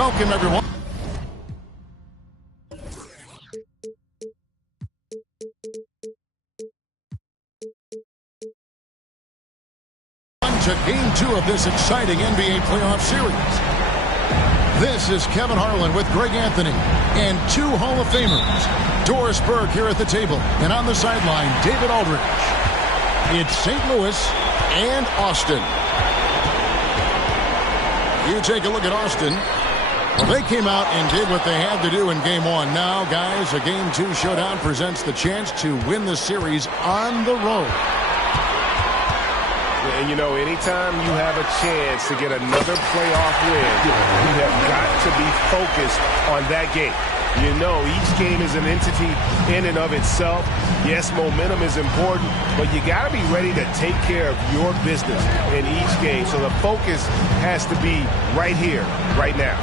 Welcome, everyone. To Game 2 of this exciting NBA playoff series. This is Kevin Harlan with Greg Anthony and two Hall of Famers. Doris Burke here at the table, and on the sideline, David Aldridge. It's St. Louis and Austin. You take a look at Austin. Well, they came out and did what they had to do in Game 1. Now, guys, a Game 2 showdown presents the chance to win the series on the road. And, you know, anytime you have a chance to get another playoff win, you have got to be focused on that game. You know, each game is an entity in and of itself. Yes, momentum is important, but you got to be ready to take care of your business in each game. So the focus has to be right here, right now.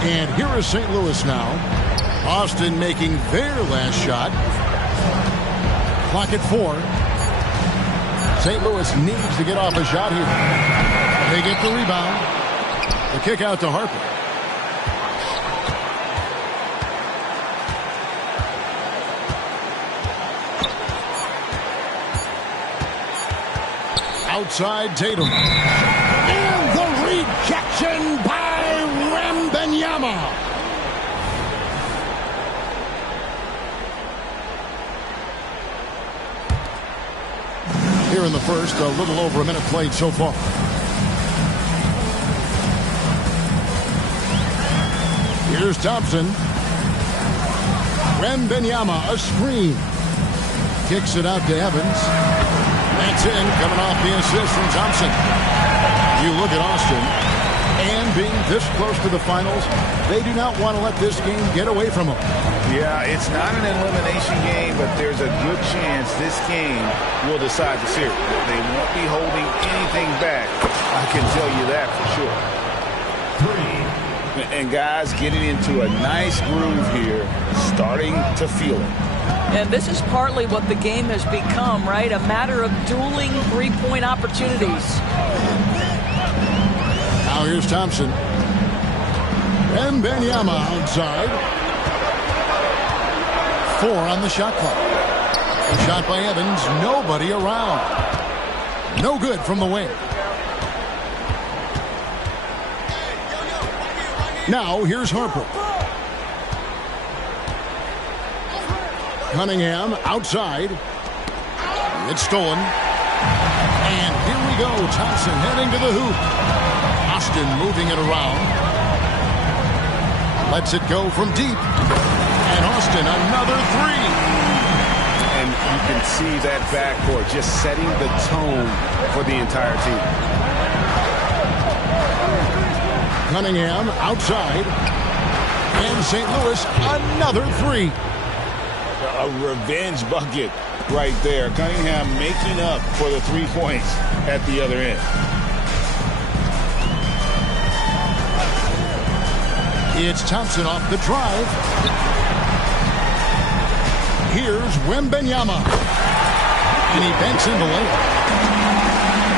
And here is St. Louis now. Austin making their last shot. Clock at 4. St. Louis needs to get off a shot here. They get the rebound. The kick out to Harper. Outside Tatum. And the rejection by Wembanyama. Here in the first, a little over a minute played so far. Here's Thompson. Wembanyama, a screen. Kicks it out to Evans. That's in, coming off the assist from Thompson. You look at Austin. And being this close to the finals, they do not want to let this game get away from them. Yeah, it's not an elimination game, but there's a good chance this game will decide the series. They won't be holding anything back. I can tell you that for sure. 3. And guys getting into a nice groove here, starting to feel it. And this is partly what the game has become, right? A matter of dueling three-point opportunities. Now here's Thompson. Wembanyama outside. 4 on the shot clock. A shot by Evans. Nobody around. No good from the wing. Now here's Harper. Cunningham outside. It's stolen. And here we go. Thompson heading to the hoop. Austin moving it around. Lets it go from deep. And Austin, another 3. And you can see that backcourt just setting the tone for the entire team. Cunningham outside. And St. Louis, another 3. A revenge bucket right there. Cunningham making up for the 3 points at the other end. It's Thompson off the drive. Here's Wembanyama. And he banks in the layup.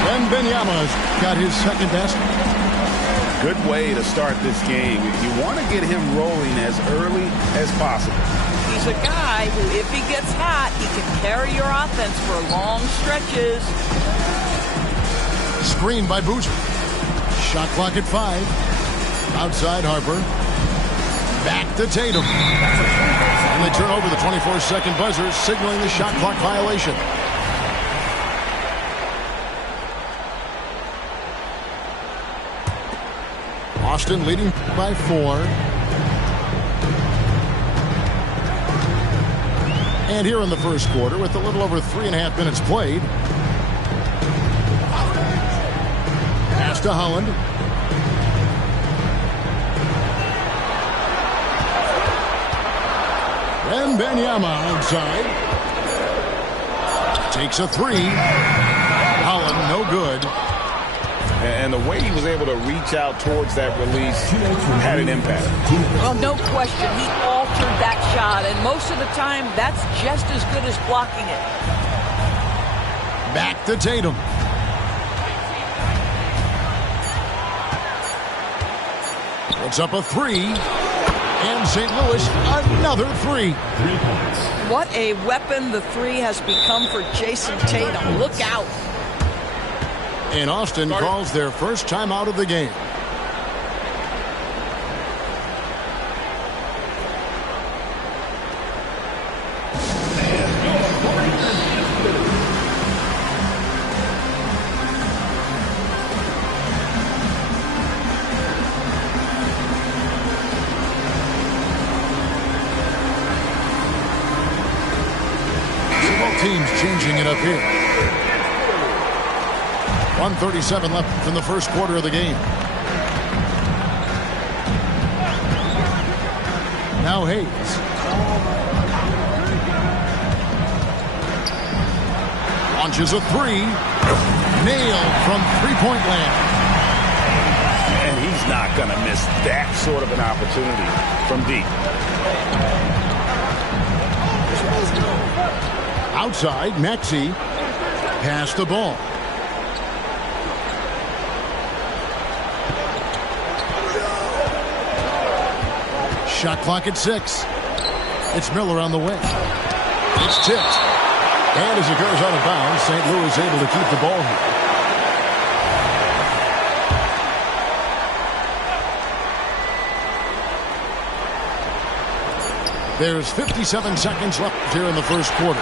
Wembanyama's got his second basket. Good way to start this game. You want to get him rolling as early as possible. He's a guy who, if he gets hot, he can carry your offense for long stretches. Screen by Boozer. Shot clock at 5. Outside Harper. Back to Tatum. And they turn over the 24-second buzzer, signaling the shot clock violation. Austin leading by 4. And here in the first quarter, with a little over 3.5 minutes played. Pass to Holland. Wembanyama outside. Takes a 3. Holland, no good. And the way he was able to reach out towards that release had an impact. Well, no question. He altered that shot, and most of the time, that's just as good as blocking it. Back to Tatum. It's up a three. And St. Louis, another three. 3 points. What a weapon the three has become for Jason Tatum. Look out. And Austin calls their first timeout of the game. Teams changing it up here. 1:37 left in the first quarter of the game. Now Hayes. Launches a three. Nailed from three-point land. And he's not going to miss that sort of an opportunity from deep. Outside, Maxey passed the ball. Shot clock at 6. It's Miller on the way. It's tipped. And as it goes out of bounds, St. Louis able to keep the ball here. There's 57 seconds left here in the first quarter.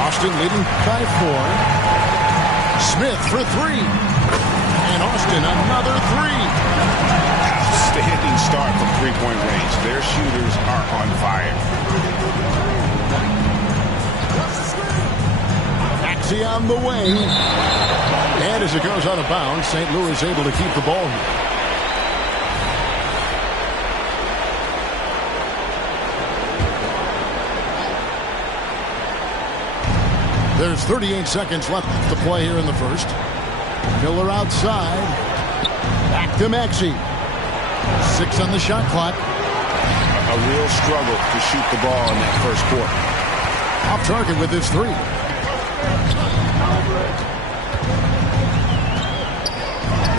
Austin leading by 4. Smith for 3. And Austin another 3. Outstanding start from three-point range. Their shooters are on fire. Maxey on the way. And as it goes out of bounds, St. Louis able to keep the ball here. There's 38 seconds left to play here in the first. Miller outside. Back to Maxey. 6 on the shot clock. A real struggle to shoot the ball in that first quarter. Off target with his 3.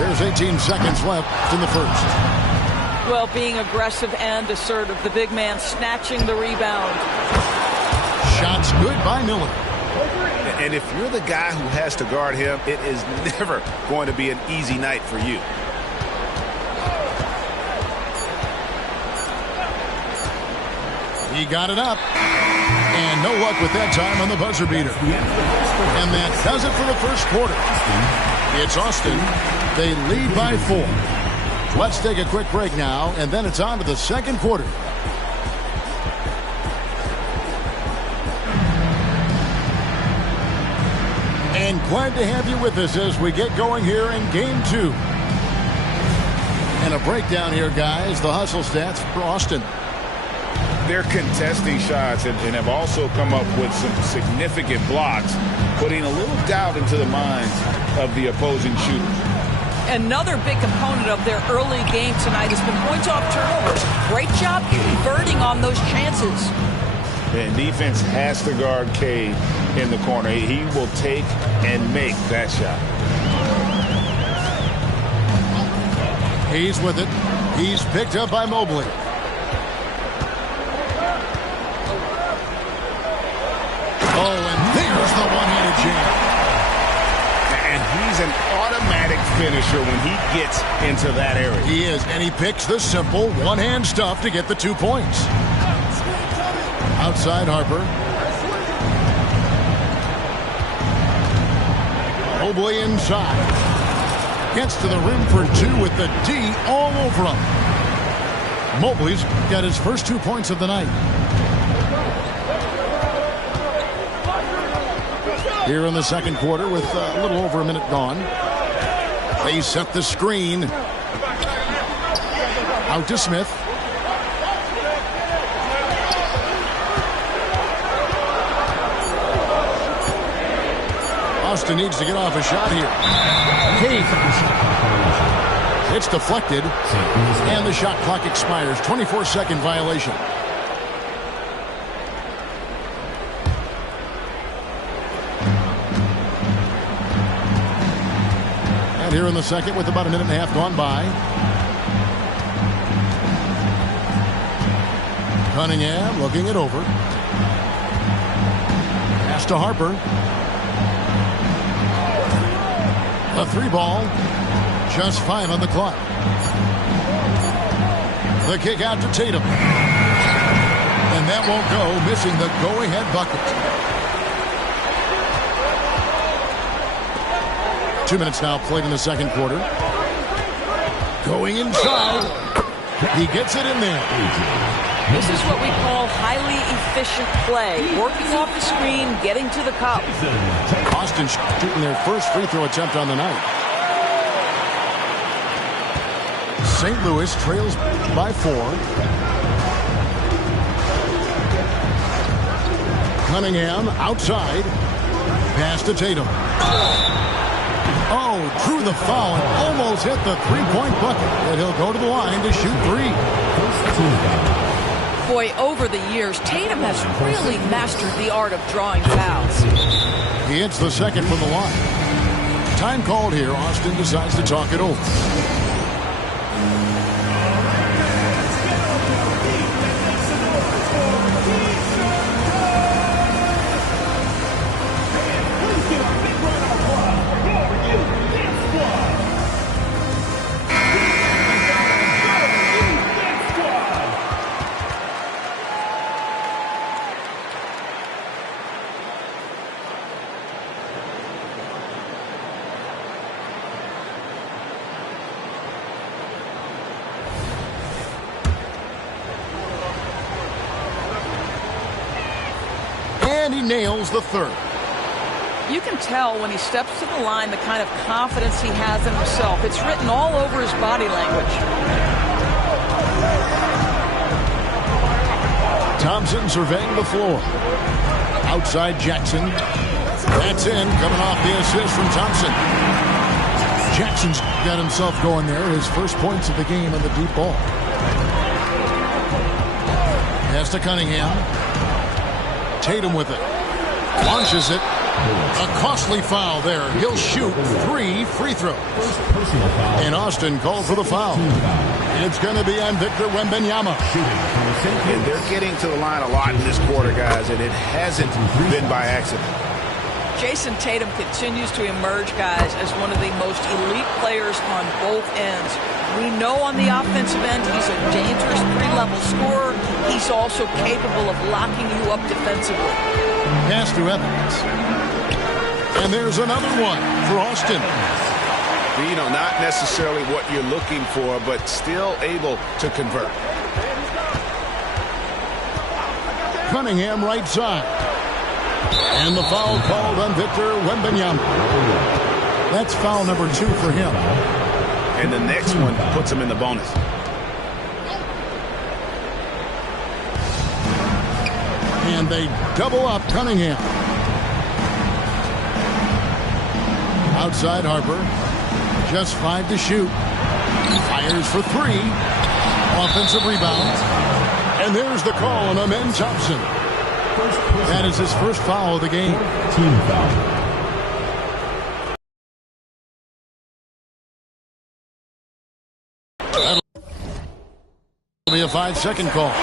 There's 18 seconds left in the first. Well, being aggressive and assertive. The big man snatching the rebound. Shots good by Miller. And if you're the guy who has to guard him, it is never going to be an easy night for you. He got it up. And no luck with that time on the buzzer beater. And that does it for the first quarter. It's Austin. They lead by 4. Let's take a quick break now, and then it's on to the second quarter. And glad to have you with us as we get going here in Game 2. And a breakdown here, guys. The hustle stats for Austin. They're contesting shots and have also come up with some significant blocks, putting a little doubt into the minds of the opposing shooters. Another big component of their early game tonight has been points off turnovers. Great job converting on those chances. And defense has to guard Cade in the corner. He will take and make that shot. He's with it. He's picked up by Mobley. Oh, and there's the one-handed jam. And he's an automatic finisher when he gets into that area. He is, and he picks the simple one-hand stuff to get the 2 points. Outside Harper. Mobley inside. Gets to the rim for 2 with the D all over him. Mobley's got his first 2 points of the night. Here in the second quarter with a little over a minute gone. They set the screen. Out to Smith. Austin needs to get off a shot here. It's deflected, and the shot clock expires. 24-second violation. And here in the second with about a minute and a half gone by. Cunningham looking it over. Pass to Harper. A 3-ball. Just 5 on the clock. The kick out to Tatum. And that won't go, missing the go-ahead bucket. 2 minutes now played in the second quarter. Going inside. He gets it in there. This is what we call highly efficient play. Working off the screen, getting to the cup. Austin shooting their first free throw attempt on the night. St. Louis trails by 4. Cunningham outside. Pass to Tatum. Oh, drew the foul and almost hit the three-point bucket. And he'll go to the line to shoot 3. Boy, over the years, Tatum has really mastered the art of drawing fouls. He hits the second from the line. Time called here. Austin decides to talk it over. And he nails the third. You can tell when he steps to the line the kind of confidence he has in himself. It's written all over his body language. Thompson surveying the floor. Outside Jackson. That's in, coming off the assist from Thompson. Jackson's got himself going there. His first points of the game on the deep ball. Pass to Cunningham. Tatum with it. Launches it. A costly foul there. He'll shoot 3 free throws. And Austin called for the foul. It's going to be on Victor Wembanyama. And they're getting to the line a lot in this quarter, guys, and it hasn't been by accident. Jason Tatum continues to emerge, guys, as one of the most elite players on both ends. We know on the offensive end he's a dangerous three-level scorer. He's also capable of locking you up defensively. Pass to Evans. And there's another one for Austin. You know, not necessarily what you're looking for, but still able to convert. Cunningham right side. And the foul called on Victor Wembanyama. That's foul number 2 for him. And the next one puts him in the bonus. And they double up Cunningham. Outside Harper. Just 5 to shoot. Fires for 3. Offensive rebound. And there's the call on Amen Thompson. That is his first foul of the game. Team foul. Be a 5-second call.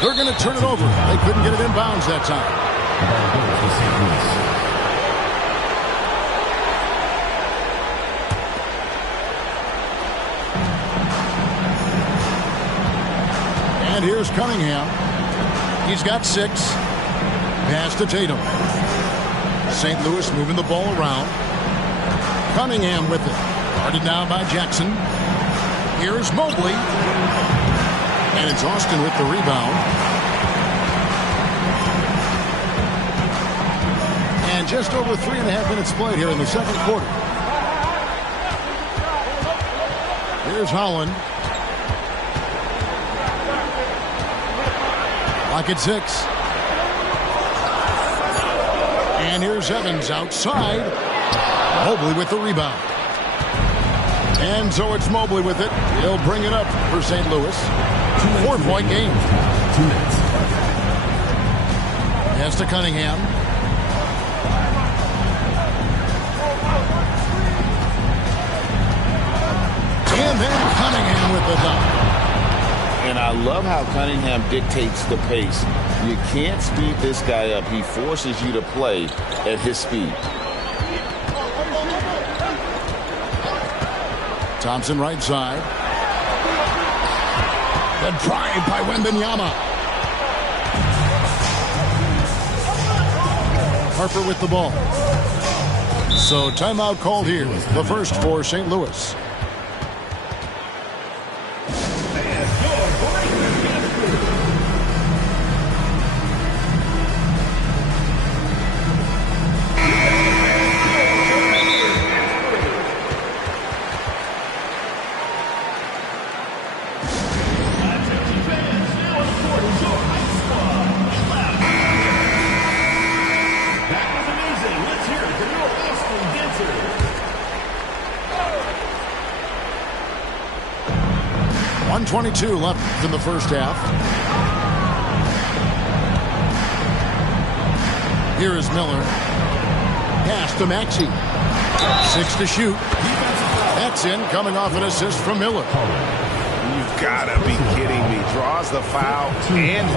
They're going to turn it over. They couldn't get it in bounds that time. And here's Cunningham. He's got 6. Pass to Tatum. St. Louis moving the ball around. Cunningham with it. Guarded now by Jackson. Here's Mobley. And it's Austin with the rebound. And just over 3.5 minutes played here in the second quarter. Here's Holland. Lock at 6. And here's Evans outside. Mobley with the rebound. And so it's Mobley with it. He'll bring it up for St. Louis. 4-point game. 2 minutes. Pass to Cunningham. And then Cunningham with the dunk. And I love how Cunningham dictates the pace. You can't speed this guy up. He forces you to play at his speed. Thompson right side. The drive by Wembanyama. Harper with the ball. So timeout called here. The first for St. Louis. .22 left in the first half. Here is Miller. Pass to Maxey. 6 to shoot. That's in, coming off an assist from Miller. You've got to be kidding me. Draws the foul and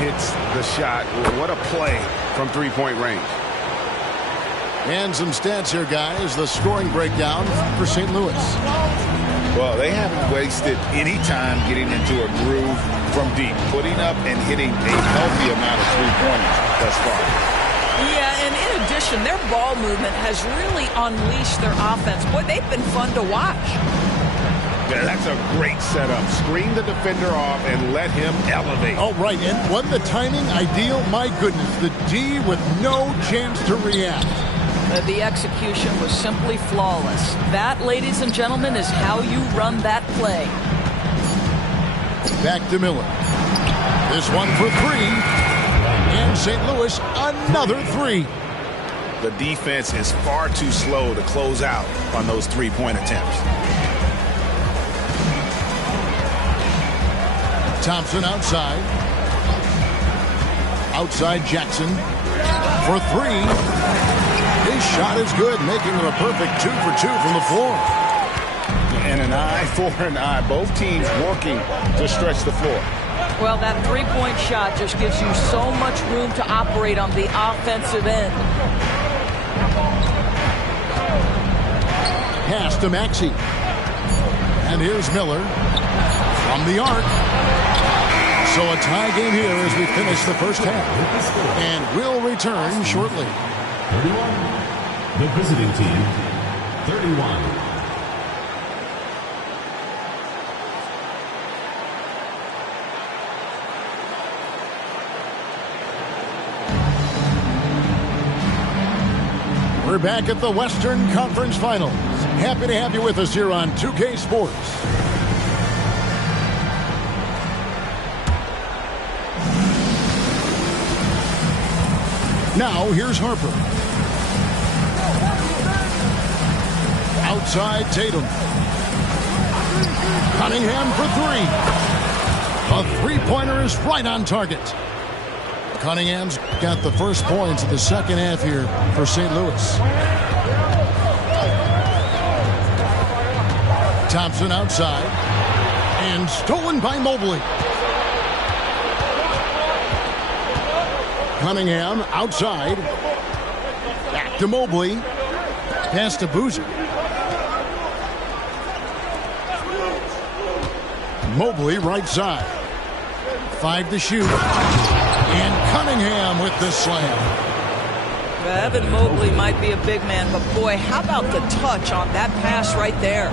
hits the shot. What a play from three-point range. And some stats here, guys. The scoring breakdown for St. Louis. Well, they haven't wasted any time getting into a groove from deep, putting up and hitting a healthy amount of three-pointers thus far. Yeah, and in addition, their ball movement has really unleashed their offense. Boy, they've been fun to watch. Yeah, that's a great setup. Screen the defender off and let him elevate. Oh, right, and wasn't the timing ideal? My goodness, the D with no chance to react. The execution was simply flawless. That, ladies and gentlemen, is how you run that play. Back to Miller. This one for 3. And St. Louis, another 3. The defense is far too slow to close out on those three-point attempts. Thompson outside. Outside Jackson for 3. His shot is good, making it a perfect 2 for 2 from the floor. And an eye for an eye. Both teams working to stretch the floor. Well, that three-point shot just gives you so much room to operate on the offensive end. Pass to Maxey. And here's Miller from the arc. So a tie game here as we finish the first half. And we'll return shortly. 31. The visiting team, 31. We're back at the Western Conference Finals. Happy to have you with us here on 2K Sports. Now, here's Harper. Outside Tatum. Cunningham for 3. A three-pointer is right on target. Cunningham's got the first points of the second half here for St. Louis. Thompson outside. And stolen by Mobley. Cunningham outside. Back to Mobley. Pass to Boozer. Mobley right side. 5 to shoot. And Cunningham with the slam. Evan Mobley might be a big man, but boy, how about the touch on that pass right there?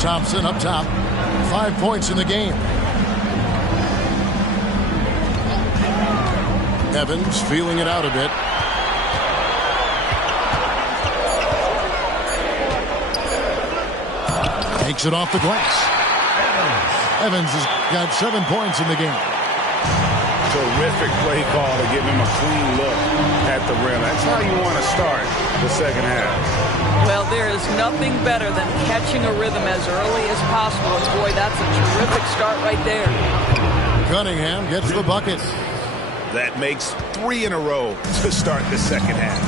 Thompson up top. 5 points in the game. Evans feeling it out a bit. Takes it off the glass. Evans has got 7 points in the game. Terrific play call to give him a clean look at the rim. That's how you want to start the second half. Well, there is nothing better than catching a rhythm as early as possible. And boy, that's a terrific start right there. Cunningham gets the bucket. That makes 3 in a row to start the second half.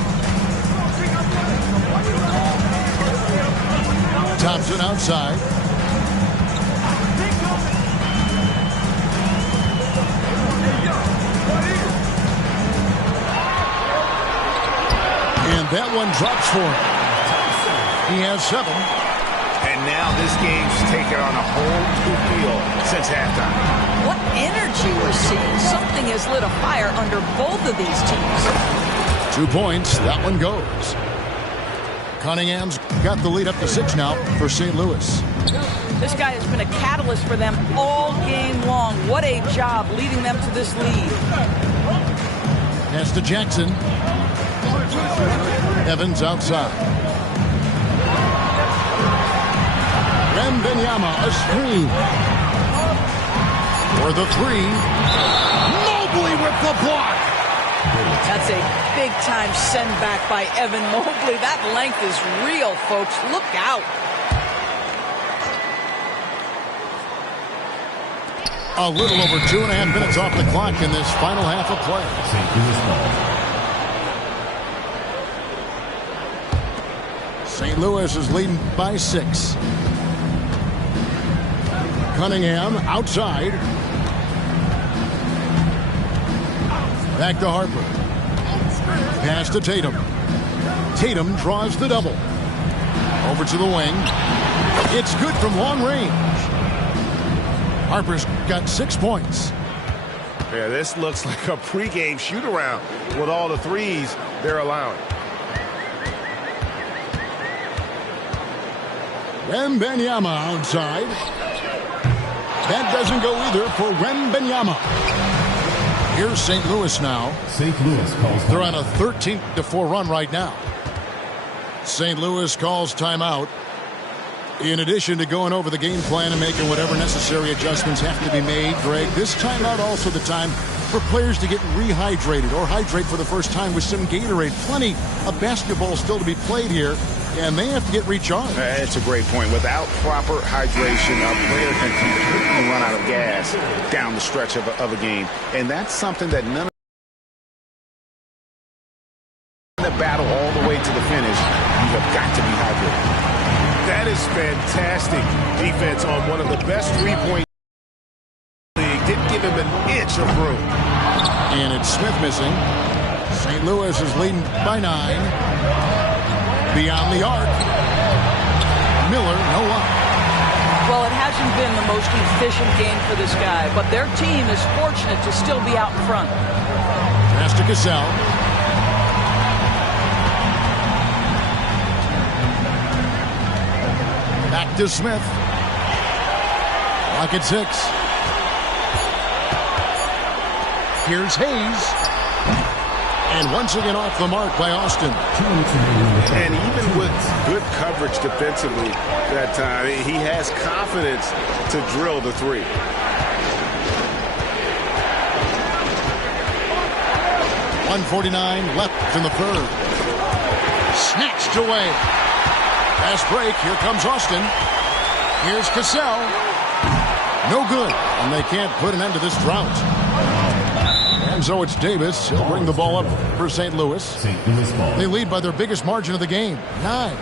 Thompson outside. And that one drops for him. He has 7. And now this game's taken on a whole new feel since halftime. What energy we're seeing. Something has lit a fire under both of these teams. 2 points. That one goes. Cunningham's got the lead up to 6 now for St. Louis. This guy has been a catalyst for them all game long. What a job leading them to this lead. Pass to Jackson. Evans outside. Wembanyama, a screen. For the 3. Mobley with the block. That's a big-time send-back by Evan Mobley. That length is real, folks. Look out. A little over 2.5 minutes off the clock in this final half of play. St. Louis is leading by 6. Cunningham outside. Back to Harper. Pass to Tatum. Tatum draws the double. Over to the wing. It's good from long range. Harper's got 6 points. Yeah, this looks like a pregame shoot-around with all the threes they're allowing. Wembanyama outside. That doesn't go either for Wembanyama. Here's St. Louis now. St. Louis calls. They're on a 13-4 run right now. St. Louis calls timeout. In addition to going over the game plan and making whatever necessary adjustments have to be made, Greg, this timeout also the time for players to get rehydrated or hydrate for the first time with some Gatorade. Plenty of basketball still to be played here, and they have to get recharged. That's a great point. Without proper hydration, a player can completely run out of gas down the stretch of a game. And that's something that none of the battle all the way to the finish, you have got to be hydrated. That is fantastic defense on one of the best three-point league. Didn't give him an inch of room. And it's Smith missing. St. Louis is leading by 9. Beyond the arc. Miller, no luck. Well, it hasn't been the most efficient game for this guy, but their team is fortunate to still be out in front. Pass to Cassell. Back to Smith. Clock at 6. Here's Hayes. And once again off the mark by Austin. And even with good coverage defensively that time, he has confidence to drill the 3. .149 left in the third. Snatched away. Fast break. Here comes Austin. Here's Cassell. No good. And they can't put an end to this drought. And so it's Davis. He'll bring the ball up for St. Louis. St. Louis ball. They lead by their biggest margin of the game, 9.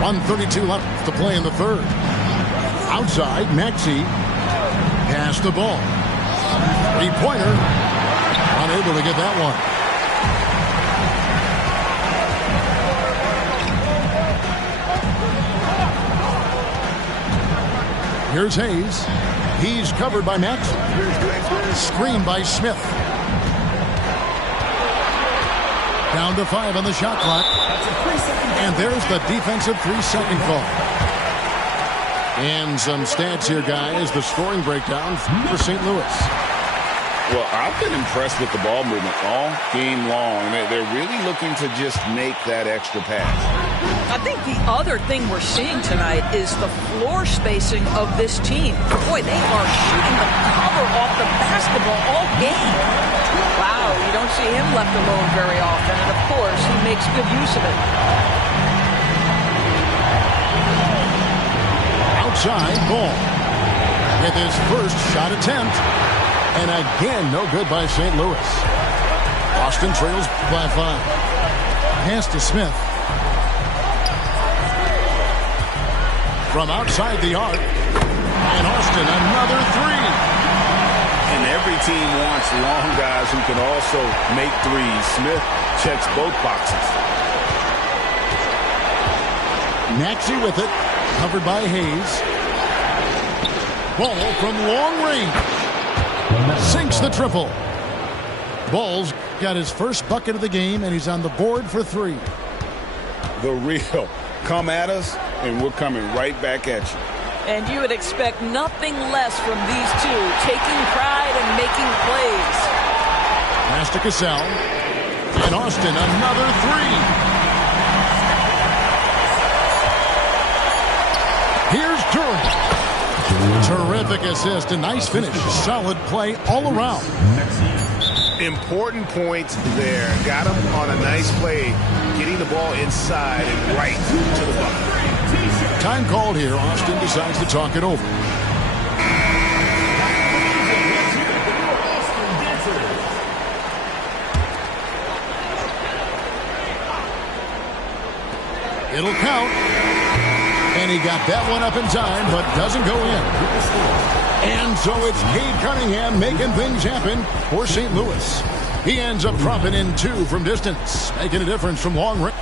.132 left to play in the third. Outside, Maxey. Pass the ball. 3-pointer. Unable to get that one. Here's Hayes. He's covered by Maxey. Screen by Smith. Down to 5 on the shot clock. And there's the defensive 3-second call. And some stats here, guys. The scoring breakdown for St. Louis. Well, I've been impressed with the ball movement all game long. They're really looking to just make that extra pass. I think the other thing we're seeing tonight is the floor spacing of this team. Boy, they are shooting the cover off the basketball all game. Wow, you don't see him left alone very often. And of course, he makes good use of it. Outside ball. With his first shot attempt. And again, no good by St. Louis. Austin trails by 5. Pass to Smith. From outside the arc. And Austin, another 3. And every team wants long guys who can also make threes. Smith checks both boxes. Maxey with it. Covered by Hayes. Ball from long range. Sinks the triple. Ball's got his first bucket of the game, and he's on the board for 3. The real. Come at us, and we're coming right back at you. And you would expect nothing less from these two, taking pride and making plays. Pass to Cassell. And Austin, another 3. Here's Durant. Terrific assist, a nice finish. Solid play all around. Important points there. Got him on a nice play, getting the ball inside and right to the bucket. Time called here. Austin decides to talk it over. It'll count. And he got that one up in time, but doesn't go in. And so it's Cade Cunningham making things happen for St. Louis. He ends up dropping in 2 from distance, making a difference from long range.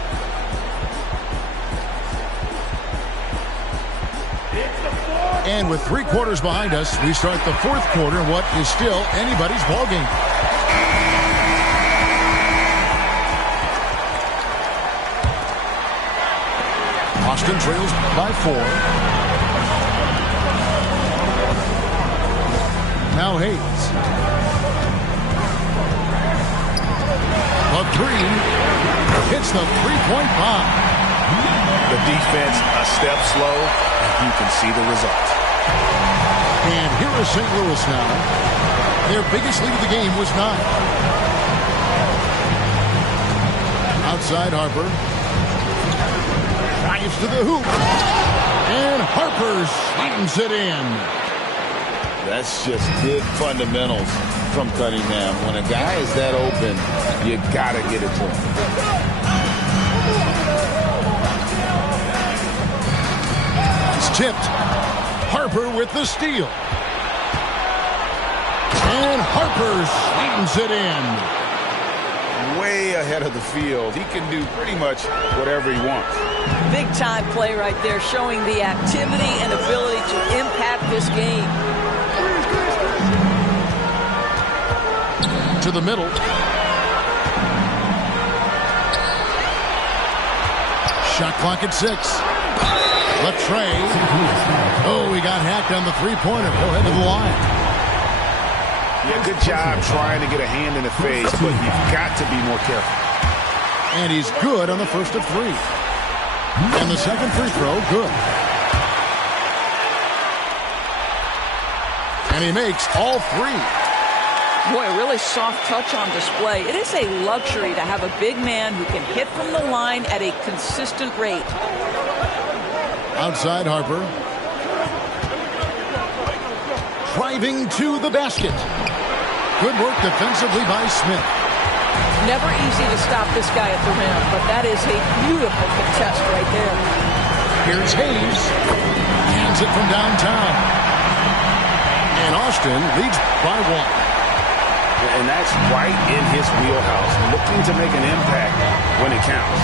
And with 3 quarters behind us, we start the 4th quarter in what is still anybody's ballgame. Austin trails by 4. Now Hayes. A 3. Hits the 3-point bomb. The defense a step slow, and you can see the result. And here is St. Louis now. Their biggest lead of the game was 9. Outside Harper. Drives to the hoop. And Harper slams it in. That's just good fundamentals from Cunningham. When a guy is that open, you got to get it to him. It's tipped. Harper with the steal. And Harper slams it in. Way ahead of the field. He can do pretty much whatever he wants. Big time play right there, showing the activity and ability to impact this game. To the middle. Shot clock at 6. Left tray. Oh, he got hacked on the 3-pointer. Go ahead to the line. Yeah, good job trying to get a hand in the face, but you've got to be more careful. And he's good on the first of 3. And the second free throw, good. And he makes all 3. Boy, a really soft touch on display. It is a luxury to have a big man who can hit from the line at a consistent rate. Outside Harper. Driving to the basket. Good work defensively by Smith. Never easy to stop this guy at the rim, but that is a beautiful contest right there. Here's Hayes. Hands it from downtown. And Austin leads by 1. And that's right in his wheelhouse, looking to make an impact when it counts.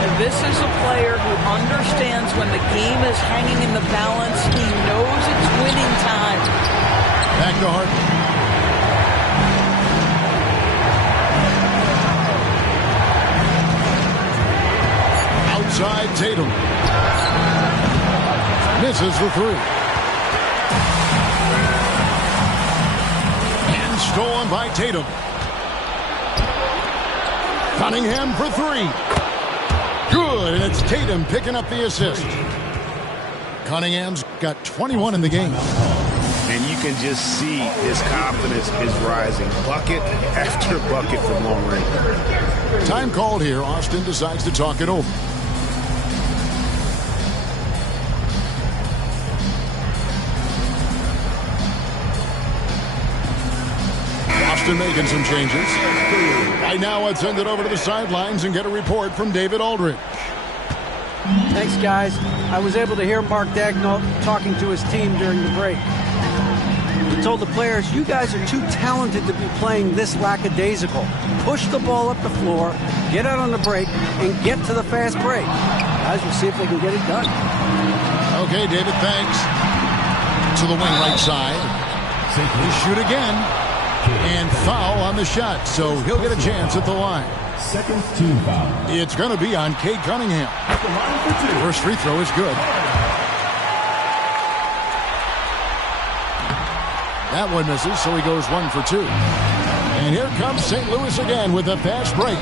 And this is a player who understands when the game is hanging in the balance. He knows it's winning time. Back to Harden. Outside Tatum. Misses the 3. Stolen by Tatum. Cunningham for 3. Good, and it's Tatum picking up the assist. Cunningham's got 21 in the game. And you can just see his confidence is rising. Bucket after bucket from long range. Time called here. Austin decides to talk it over. Austin making some changes. Right now, let's send it over to the sidelines and get a report from David Aldridge. Thanks, guys. I was able to hear Mark Daigneault talking to his team during the break. He told the players, you guys are too talented to be playing this lackadaisical. Push the ball up the floor, get out on the break, and get to the fast break. Guys, we'll see if they can get it done. Okay, David, thanks. To the wing right side. He shoot again. And foul on the shot, so he'll get a chance at the line. Second team foul. It's going to be on Cade Cunningham. First free throw is good. That one misses, so he goes 1 for 2. And here comes St. Louis again with a fast break.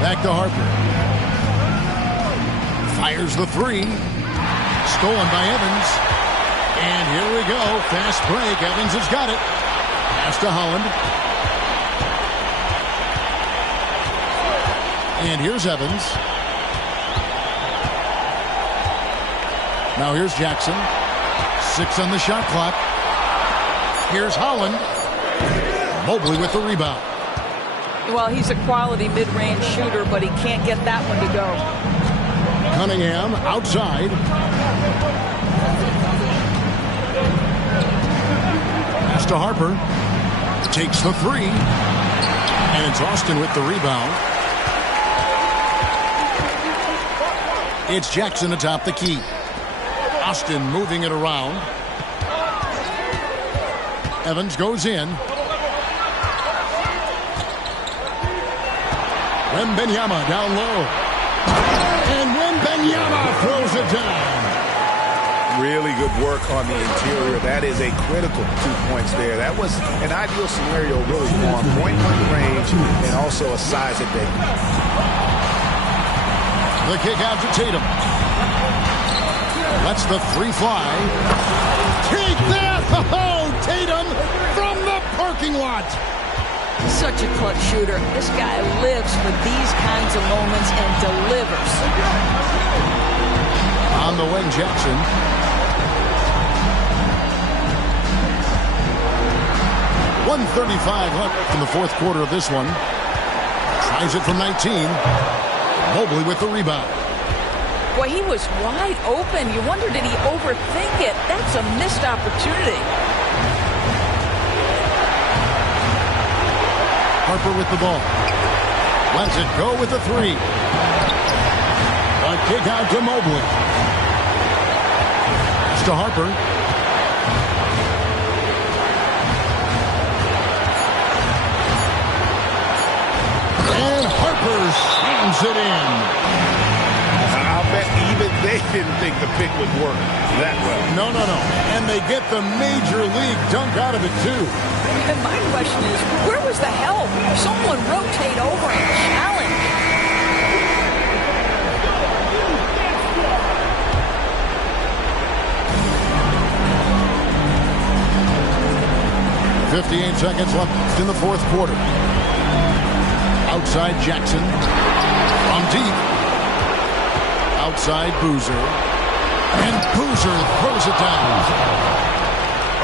Back to Harper. Fires the 3. Stolen by Evans. And here we go. Fast break. Evans has got it. Pass to Holland. And here's Evans. Now here's Jackson. 6 on the shot clock. Here's Holland. Mobley with the rebound. Well, he's a quality mid-range shooter, but he can't get that one to go. Cunningham outside. Pass to Harper. Takes the 3. And it's Austin with the rebound. It's Jackson atop the key. Austin moving it around. Evans goes in. Wembanyama down low. And Wembanyama throws it down. Really good work on the interior. That is a critical 2 points there. That was an ideal scenario really for him. Point-blank range and also a size advantage. The kick out to Tatum. Lets the 3 fly. Take that! Oh, Tatum from the parking lot. Such a clutch shooter. This guy lives for these kinds of moments and delivers. On the wing, Jackson. .135 left in the fourth quarter of this one. Tries it from 19. Mobley with the rebound. Boy, he was wide open. You wonder, did he overthink it? That's a missed opportunity. Harper with the ball. Lets it go with the 3. A kick out to Mobley. It's to Harper. And Harper slams it in. I'll bet even they didn't think the pick would work that well. No. And they get the major league dunk out of it, too. And my question is, where was the help? Someone rotate over and challenge. .58 seconds left in the fourth quarter. Outside Jackson. From deep. Outside Boozer. And Boozer throws it down.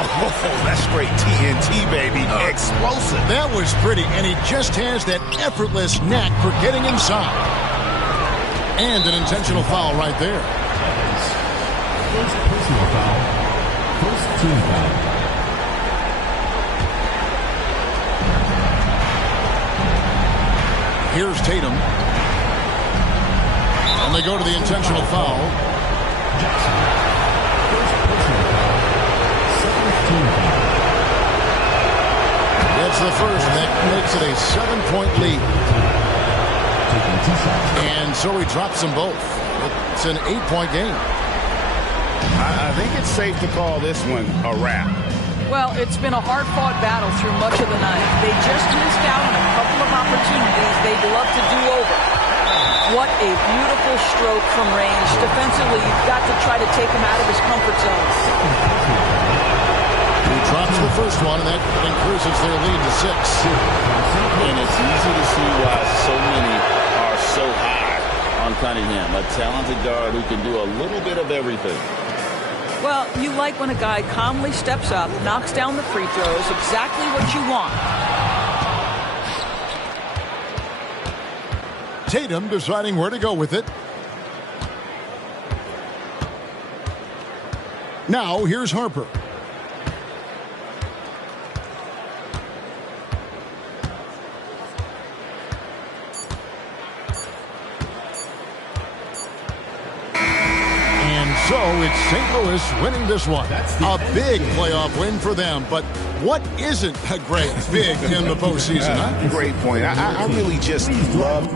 Oh, that's straight TNT, baby. Explosive. That was pretty, and he just has that effortless knack for getting inside. And an intentional foul right there. First personal foul. First team foul. Here's Tatum. And they go to the intentional foul. Jackson. First personal foul. Second team foul. That's the first. That makes it a 7-point lead. Taking 2 shots. And so he drops them both. It's an 8-point game. I think it's safe to call this one a wrap. Well, it's been a hard-fought battle through much of the night. They just missed out on a couple of opportunities they'd love to do over. What a beautiful stroke from range. Defensively, you've got to try to take him out of his comfort zone. He drops the first one, and that increases their lead to 6. And it's easy to see Cunningham, a talented guard who can do a little bit of everything. Well, you like when a guy calmly steps up, knocks down the free throws, exactly what you want. Tatum deciding where to go with it. Now here's Harper. So it's St. Louis winning this one. A big playoff win for them. But what isn't a great big in the postseason, huh? Great point. I really just love